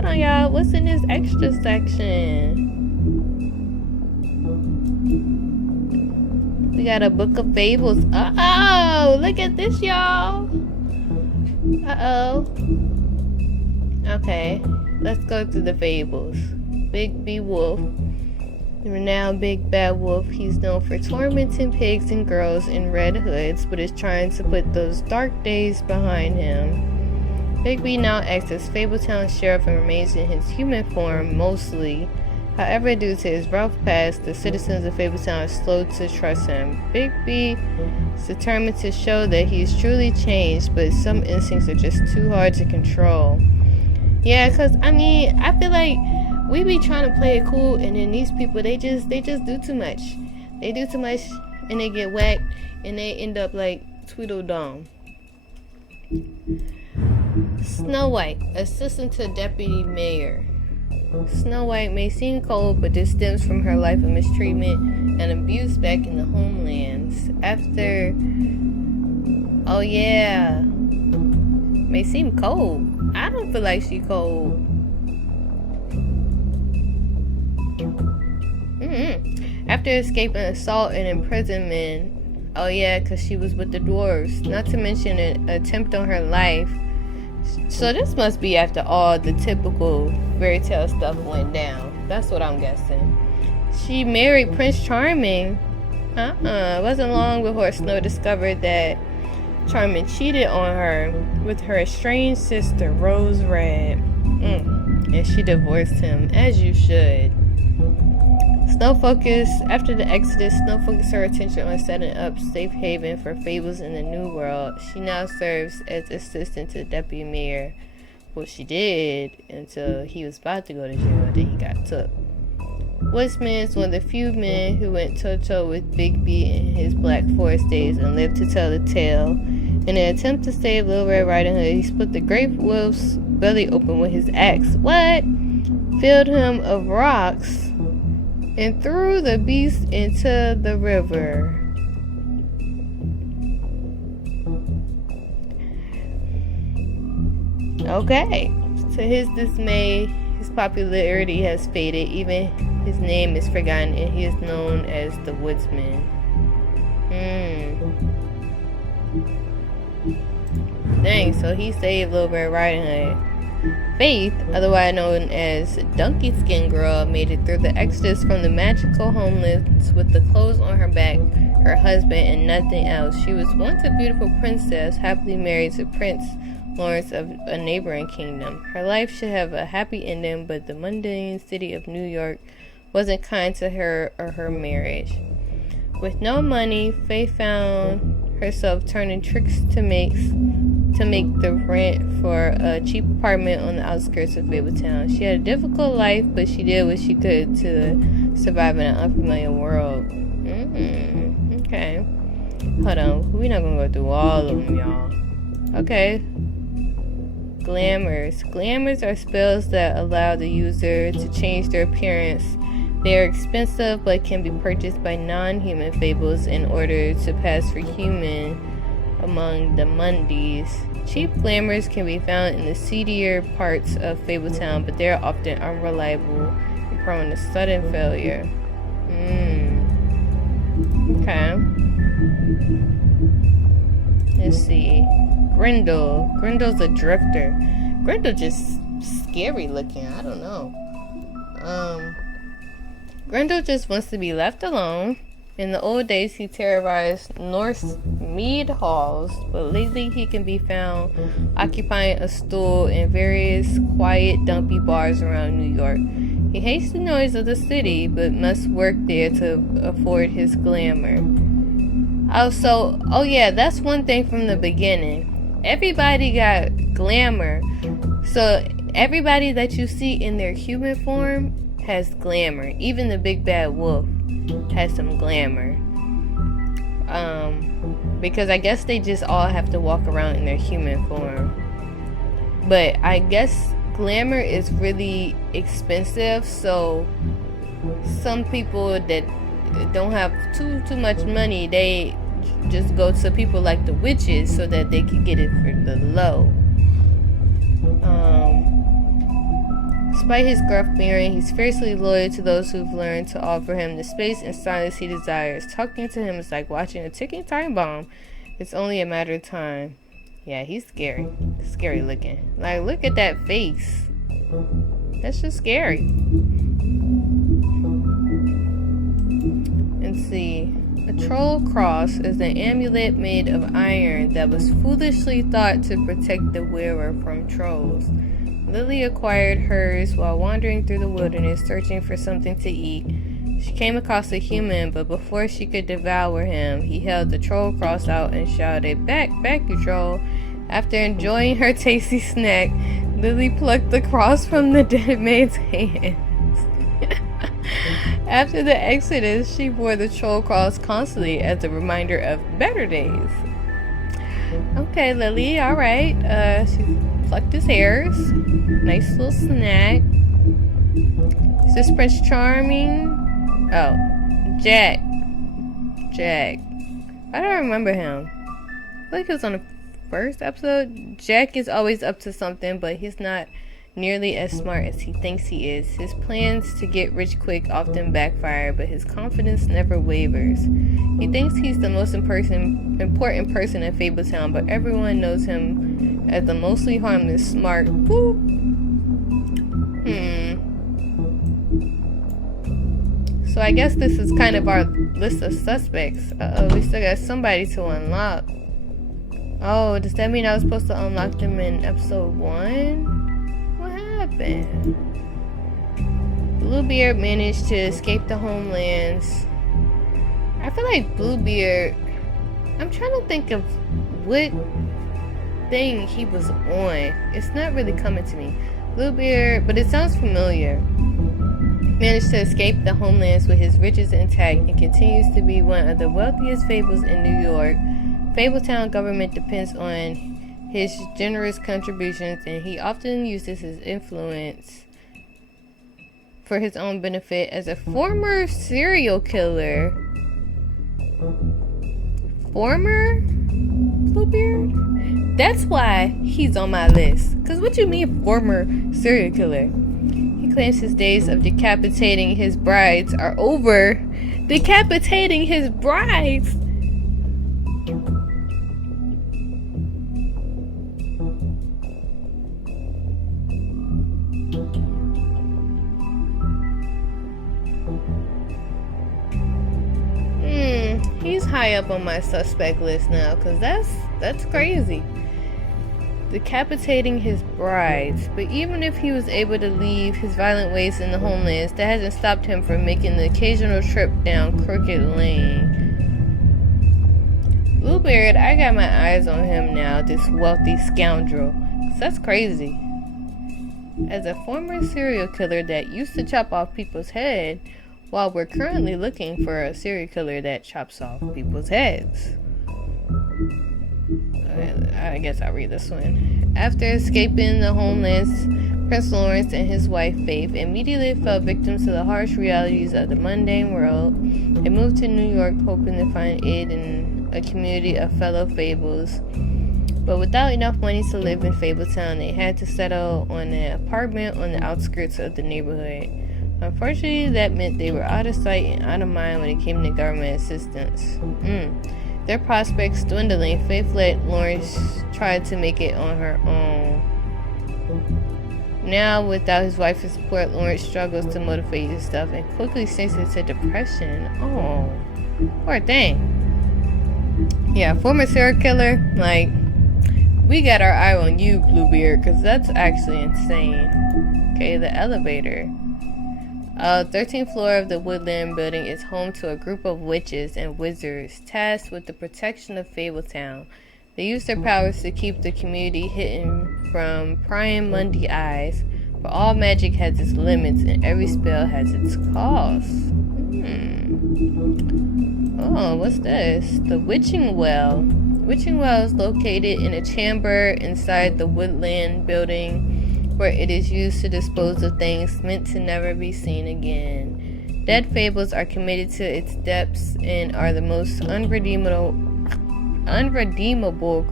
Hold on, y'all. What's in this extra section? We got a book of fables. Uh-oh! Look at this, y'all. Uh-oh. Okay. Let's go through the fables. Big B Wolf. The renowned Big Bad Wolf. He's known for tormenting pigs and girls in red hoods, but is trying to put those dark days behind him. Big B now acts as Fabletown Sheriff and remains in his human form mostly. However, due to his rough past, the citizens of Fabletown are slow to trust him. Big B is determined to show that he is truly changed, but some instincts are just too hard to control. Yeah, cause I mean, I feel like we be trying to play it cool, and then these people, they just do too much. They do too much, and they get whacked, and they end up like Tweedledum. Snow White, assistant to deputy mayor. Snow White may seem cold, but this stems from her life of mistreatment and abuse back in the homelands. After, oh yeah, may seem cold. I don't feel like she cold. After escaping assault and imprisonment, oh yeah, because she was with the dwarves, not to mention an attempt on her life. So this must be after all the typical fairy tale stuff went down. That's what I'm guessing. She married Prince Charming. It wasn't long before Snow discovered that Charming cheated on her with her estranged sister, Rose Red. And she divorced him, as you should. After the Exodus, Snow focused her attention on setting up safe haven for fables in the New World. She now serves as assistant to the deputy mayor. Well, she did until he was about to go to jail, then he got took. Woodsman is one of the few men who went toe-to-toe with Big B in his Black Forest days and lived to tell the tale. In an attempt to save Little Red Riding Hood, he split the great wolf's belly open with his axe. What? Filled him of rocks and threw the beast into the river. Okay. To his dismay, his popularity has faded. Even his name is forgotten, and he is known as the Woodsman. Dang, so he saved Little Red Riding Hood. Faith, otherwise known as Donkey Skin Girl, made it through the Exodus from the magical homelands with the clothes on her back, her husband, and nothing else. She was once a beautiful princess, happily married to Prince Lawrence of a neighboring kingdom. Her life should have a happy ending, but the mundane city of New York wasn't kind to her or her marriage. With no money, Faith found herself turning tricks to make the rent for a cheap apartment on the outskirts of Fabletown. She had a difficult life, but she did what she could to survive in an unfamiliar world. Okay. Hold on. We're not gonna go through all of them, y'all. Okay. Glamours. Glamours are spells that allow the user to change their appearance. They are expensive, but can be purchased by non-human fables in order to pass for human among the Mundies. Cheap glamours can be found in the seedier parts of Fabletown, but they are often unreliable and prone to sudden failure. Okay. Let's see. Grendel. Grendel's a drifter. Grendel just scary looking. I don't know. Grendel just wants to be left alone. In the old days, he terrorized Norse mead halls, but lately he can be found occupying a stool in various quiet, dumpy bars around New York. He hates the noise of the city, but must work there to afford his glamour. Oh yeah, that's one thing from the beginning. Everybody got glamour. So everybody that you see in their human form has glamour. Even the Big Bad Wolf has some glamour. Because I guess they just all have to walk around in their human form. But I guess glamour is really expensive, so some people that don't have too much money, they just go to people like the witches so that they can get it for the low. Despite his gruff bearing, he's fiercely loyal to those who've learned to offer him the space and silence he desires. Talking to him is like watching a ticking time bomb. It's only a matter of time. Yeah, he's scary. Scary looking. Like, look at that face. That's just scary. Let's see. A troll cross is an amulet made of iron that was foolishly thought to protect the wearer from trolls. Lily acquired hers while wandering through the wilderness searching for something to eat. She came across a human, but before she could devour him, he held the troll cross out and shouted, "Back, back, you troll." After enjoying her tasty snack, Lily plucked the cross from the dead man's hands. After the Exodus, she wore the troll cross constantly as a reminder of better days. Okay, Lily, alright. She plucked his hairs. Nice little snack. Is this Prince Charming? Oh, Jack. I don't remember him. I feel like he was on the first episode. Jack is always up to something, but he's not nearly as smart as he thinks he is. His plans to get rich quick often backfire, but his confidence never wavers. He thinks he's the most important person in Fabletown, but everyone knows him as the mostly harmless, smart, So I guess this is kind of our list of suspects. We still got somebody to unlock. Oh, does that mean I was supposed to unlock them in episode 1? What happened? Bluebeard managed to escape the homelands. I feel like Bluebeard... I'm trying to think of what thing he was on. It's not really coming to me. Bluebeard, but it sounds familiar. Managed to escape the homelands with his riches intact and continues to be one of the wealthiest fables in New York. Fabletown government depends on his generous contributions, and he often uses his influence for his own benefit. As a former serial killer. Former Bluebeard? That's why he's on my list. Because what you mean former serial killer? He claims his days of decapitating his brides are over. Decapitating his brides? He's high up on my suspect list now, because that's crazy. Decapitating his brides. But even if he was able to leave his violent ways in the homelands, that hasn't stopped him from making the occasional trip down Crooked Lane. Bluebeard, I got my eyes on him now, this wealthy scoundrel. 'Cause that's crazy. As a former serial killer that used to chop off people's head, while we're currently looking for a serial killer that chops off people's heads. I guess I'll read this one. After escaping the homelands, Prince Lawrence and his wife Faith immediately fell victim to the harsh realities of the mundane world. They moved to New York hoping to find aid in a community of fellow fables. But without enough money to live in Fabletown, they had to settle on an apartment on the outskirts of the neighborhood. Unfortunately, that meant they were out of sight and out of mind when it came to government assistance. Their prospects dwindling, Faith let Lawrence try to make it on her own. Now, without his wife's support, Lawrence struggles to motivate himself and quickly sinks into depression. Oh, poor thing. Yeah, former serial killer, like, we got our eye on you, Bluebeard, because that's actually insane. Okay, the elevator. 13th floor of the Woodland building is home to a group of witches and wizards tasked with the protection of Fabletown. They use their powers to keep the community hidden from prying Monday eyes, but all magic has its limits and every spell has its cost. Oh, what's this? The Witching Well. Witching Well is located in a chamber inside the Woodland building, where it is used to dispose of things meant to never be seen again. Dead fables are committed to its depths and are the most unredeemable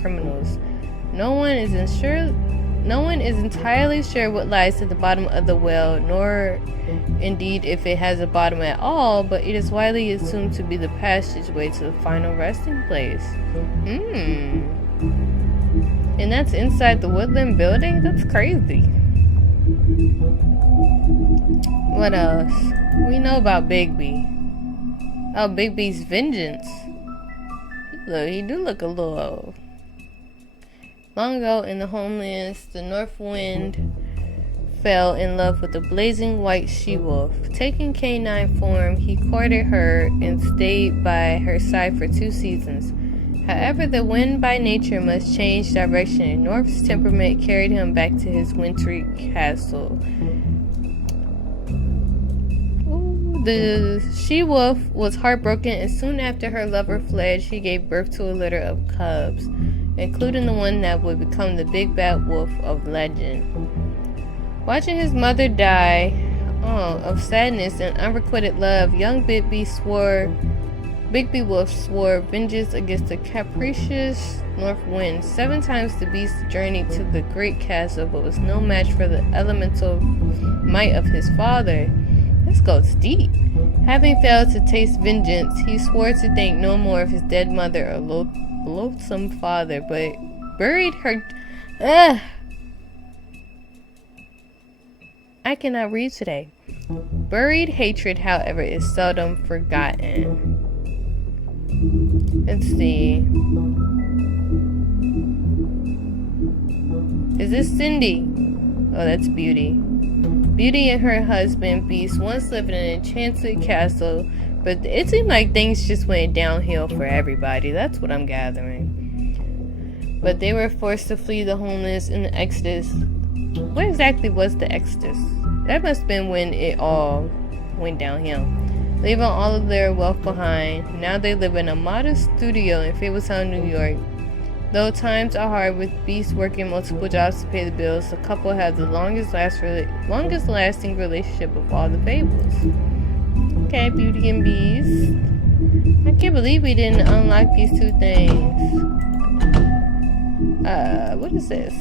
criminals. No one is No one is entirely sure what lies at the bottom of the well, nor indeed if it has a bottom at all, but it is widely assumed to be the passageway to the final resting place. And that's inside the Woodland building? That's crazy. What else? We know about Bigby. Oh, Bigby's vengeance. He do look a little old. Long ago in the homelands, the North Wind fell in love with the blazing white she-wolf. Taking canine form, he courted her and stayed by her side for 2 seasons. However, the wind by nature must change direction, and North's temperament carried him back to his wintry castle. The she-wolf was heartbroken, and soon after her lover fled, she gave birth to a litter of cubs, including the one that would become the big bad wolf of legend. Watching his mother die, of sadness and unrequited love, young Bigby Wolf swore vengeance against the capricious North Wind. 7 times the beast journeyed to the great castle, but was no match for the elemental might of his father. This goes deep. Having failed to taste vengeance, he swore to think no more of his dead mother or loathsome father, but buried her. I cannot read today. Buried hatred, however, is seldom forgotten. Let's see. Is this Cindy? Oh, that's Beauty. Beauty and her husband, Beast, once lived in an enchanted castle, but it seemed like things just went downhill for everybody. That's what I'm gathering. But they were forced to flee the homeless in the Exodus. What exactly was the Exodus? That must have been when it all went downhill. Leaving all of their wealth behind, now they live in a modest studio in Fabletown, New York. Though times are hard with Beast working multiple jobs to pay the bills, the couple have the longest lasting relationship of all the Fables. Okay, Beauty and Beast. I can't believe we didn't unlock these 2 things. What is this?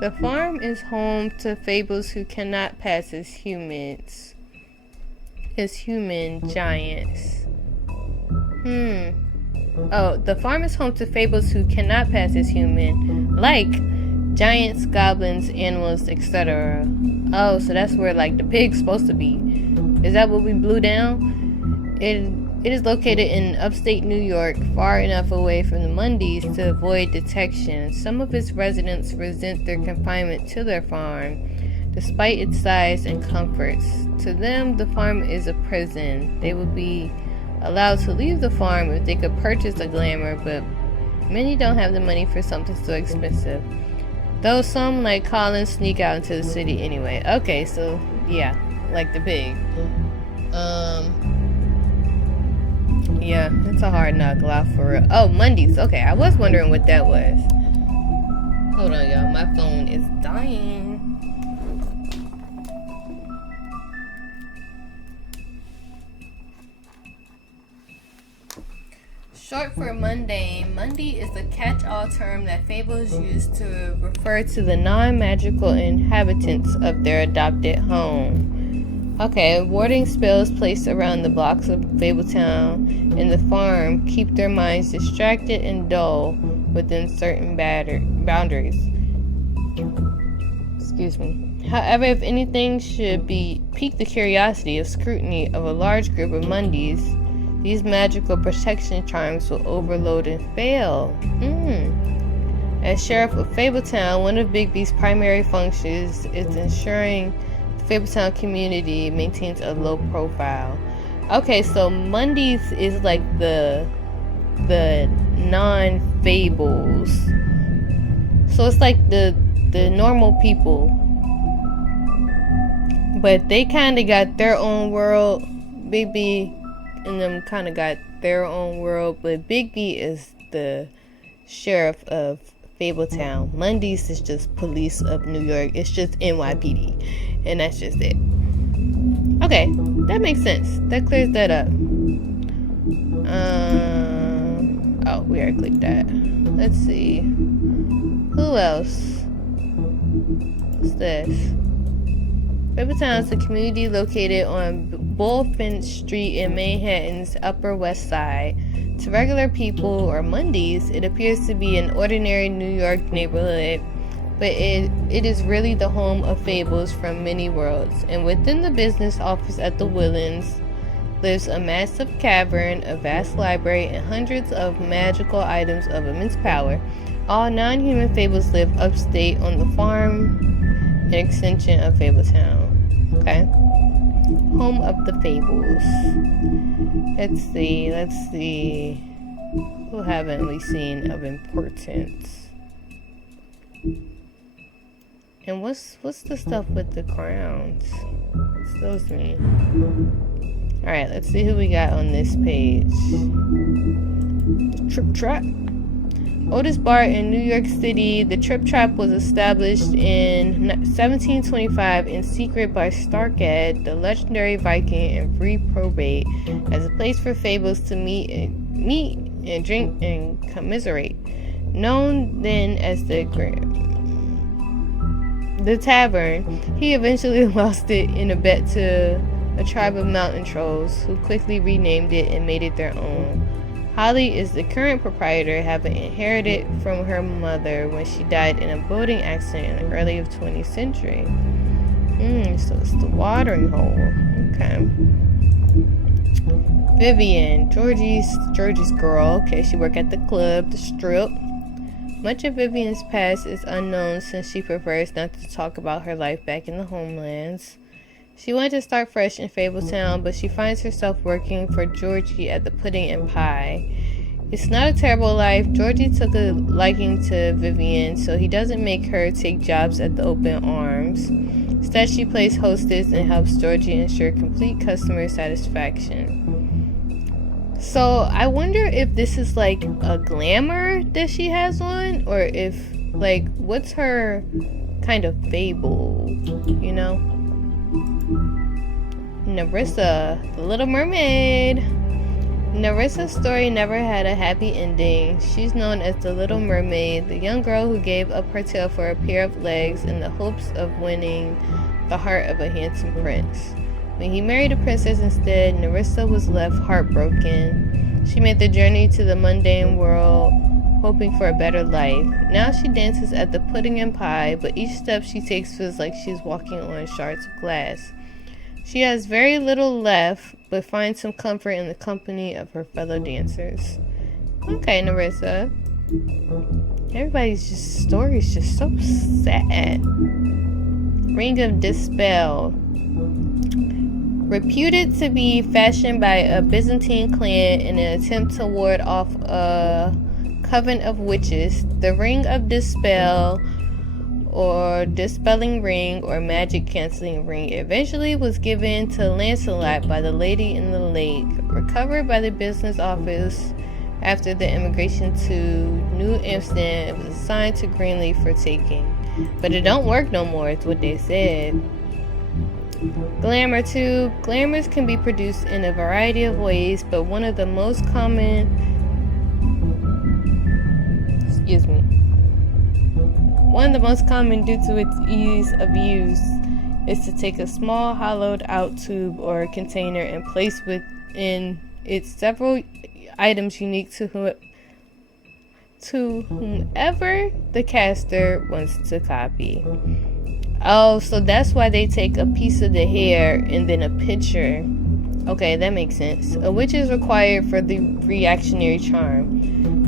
The farm is home to Fables who cannot pass as humans. As human giants. Oh, the farm is home to Fables who cannot pass as human, like giants, goblins, animals, etc. Oh, so that's where like the pig's supposed to be. Is that what we blew down? It is located in upstate New York, far enough away from the Mundys to avoid detection. Some of its residents resent their confinement to their farm, despite its size and comforts. To them, the farm is a prison. They would be allowed to leave the farm if they could purchase a glamour, but many don't have the money for something so expensive. Though some, like Colin, sneak out into the city anyway. Okay, so yeah, like the pig. Yeah, it's a hard knock life for real. Oh, Mondays. Okay, I was wondering what that was. Hold on, y'all. My phone is dying. Short for mundane, Monday is the catch-all term that fables use to refer to the non-magical inhabitants of their adopted home. Okay, warding spells placed around the blocks of Fabletown and the farm keep their minds distracted and dull within certain boundaries. Excuse me. However, if anything should pique the curiosity of scrutiny of a large group of Mondays, these magical protection charms will overload and fail. As Sheriff of Fabletown, one of Bigby's primary functions is ensuring the Fabletown community maintains a low profile. Okay, so Mondays is like the non-fables. So it's like the normal people. But they kind of got their own world. Bigby and them kind of got their own world, but Bigby is the sheriff of Fabletown. Mondays is just police of New York. It's just NYPD, and that's just it. Okay, that makes sense. That clears that up. Oh, we already clicked that. Let's see. Who Who else? What's this? Fabletown is a community located on Bullfinch Street in Manhattan's Upper West Side. To regular people, or Mondays, it appears to be an ordinary New York neighborhood, but it is really the home of fables from many worlds. And within the business office at the Woodlands lives a massive cavern, a vast library, and hundreds of magical items of immense power. All non-human fables live upstate on the farm, an extension of Fabletown. Okay. Home of the fables. Let's see. Who haven't we seen of importance? And what's the stuff with the crowns? What's those mean? Alright, let's see who we got on this page. Trip Trap. Oldest bar in New York City, the Trip Trap was established in 1725 in secret by Starkad, the legendary Viking and reprobate, as a place for fables to meet and drink and commiserate. Known then as the tavern, he eventually lost it in a bet to a tribe of mountain trolls, who quickly renamed it and made it their own. Holly is the current proprietor, having inherited from her mother when she died in a boating accident in the early 20th century. So it's the watering hole. Okay. Vivian, Georgie's girl. Okay, she worked at the club, the strip. Much of Vivian's past is unknown since she prefers not to talk about her life back in the homelands. She wanted to start fresh in Fabletown, but she finds herself working for Georgie at the Pudding and Pie. It's not a terrible life. Georgie took a liking to Vivian, so he doesn't make her take jobs at the Open Arms. Instead, she plays hostess and helps Georgie ensure complete customer satisfaction. So I wonder if this is like a glamour that she has on, or if, like, what's her kind of fable, you know? Nerissa, the Little Mermaid. Nerissa's story never had a happy ending. She's known as the Little Mermaid, the young girl who gave up her tail for a pair of legs in the hopes of winning the heart of a handsome prince. When he married a princess instead, Nerissa was left heartbroken. She made the journey to the mundane world, hoping for a better life. Now she dances at the Pudding and Pie, but each step she takes feels like she's walking on shards of glass. She has very little left, but finds some comfort in the company of her fellow dancers. Okay, Nerissa. Everybody's story's just so sad. Ring of Dispel. Reputed to be fashioned by a Byzantine clan in an attempt to ward off a coven of witches, the Ring of Dispel, or Dispelling Ring, or Magic Canceling Ring, eventually was given to Lancelot by the Lady in the Lake. Recovered by the business office after the immigration to New Amsterdam, it was assigned to Greenleaf for taking. But it don't work no more, is what they said. Glamour too. Glamours can be produced in a variety of ways, but one of the most common due to its ease of use is to take a small hollowed out tube or container and place within it several items unique to whomever the caster wants to copy. Oh, so that's why they take a piece of the hair and then a picture. Okay, that makes sense. A witch is required for the reactionary charm.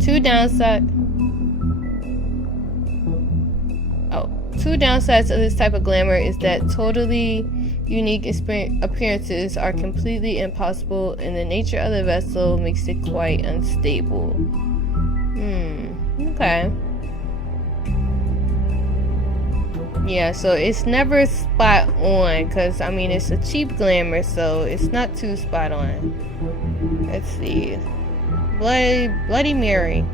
Two downsides of this type of glamour is that totally unique appearances are completely impossible, and the nature of the vessel makes it quite unstable. Okay. Yeah, so it's never spot on, because, I mean, it's a cheap glamour, so it's not too spot on. Let's see. Bloody Mary.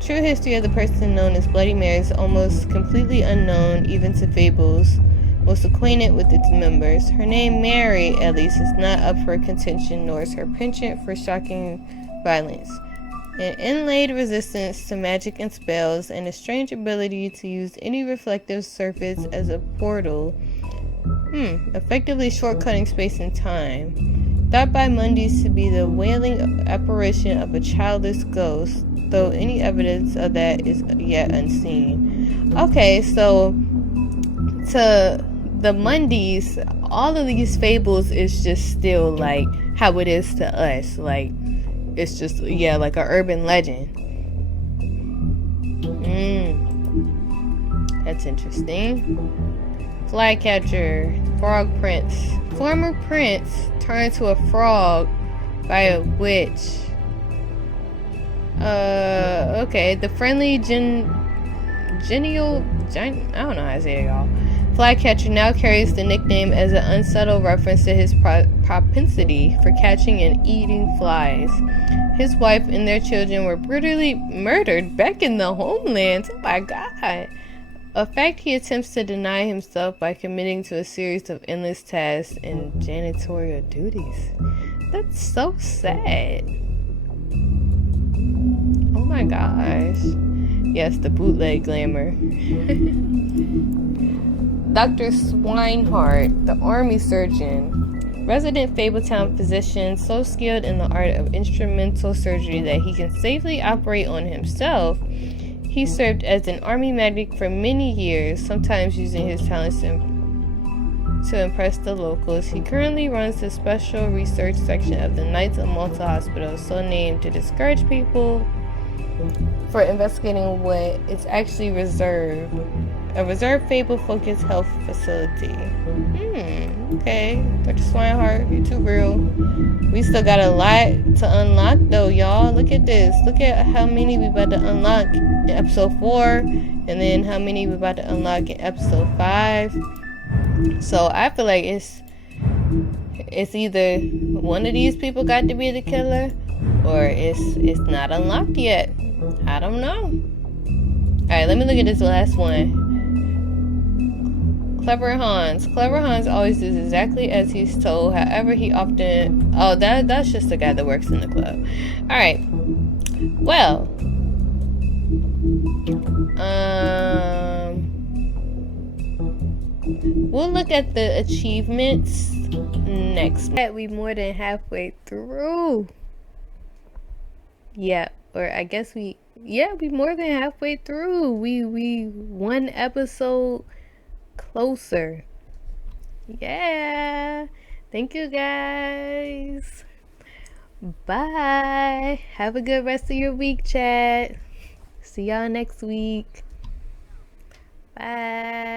True history of the person known as Bloody Mary is almost completely unknown, even to fables most acquainted with its members. Her name, Mary, at least, is not up for contention, nor is her penchant for shocking violence. An inlaid resistance to magic and spells, and a strange ability to use any reflective surface as a portal. Effectively shortcutting space and time. Thought by Mondays to be the wailing apparition of a childless ghost, though any evidence of that is yet unseen. Okay, so to the Mondays, all of these fables is just still like how it is to us. Like, it's just, yeah, like an urban legend. That's interesting. Flycatcher, frog prince. Former prince turned to a frog by a witch. Okay. The friendly I don't know how to say it, y'all. Flycatcher now carries the nickname as an unsubtle reference to his propensity for catching and eating flies. His wife and their children were brutally murdered back in the homelands. Oh my god. A fact he attempts to deny himself by committing to a series of endless tasks and janitorial duties. That's so sad. Oh my gosh. Yes, the bootleg glamour. Dr. Swinehart, the army surgeon, resident Fabletown physician, so skilled in the art of instrumental surgery that he can safely operate on himself. He served as an army medic for many years, sometimes using his talents to impress the locals. He currently runs the special research section of the Knights of Malta Hospital, so named to discourage people for investigating what is actually a reserve fable-focused health facility. Okay. Dr. Swinehart, you're too real. We still got a lot to unlock, though, y'all. Look at this. Look at how many we about to unlock in episode 4, and then how many we about to unlock in episode 5. So I feel like it's either one of these people got to be the killer, or it's not unlocked yet. I don't know. Alright, let me look at this last one. Clever Hans. Clever Hans always does exactly as he's told. However, he often... Oh, that's just the guy that works in the club. Alright. Well. We'll look at the achievements next. We more than halfway through. Yeah, or I guess we more than halfway through. We one episode closer. Yeah. Thank you guys. Bye. Have a good rest of your week, chat. See y'all next week. Bye.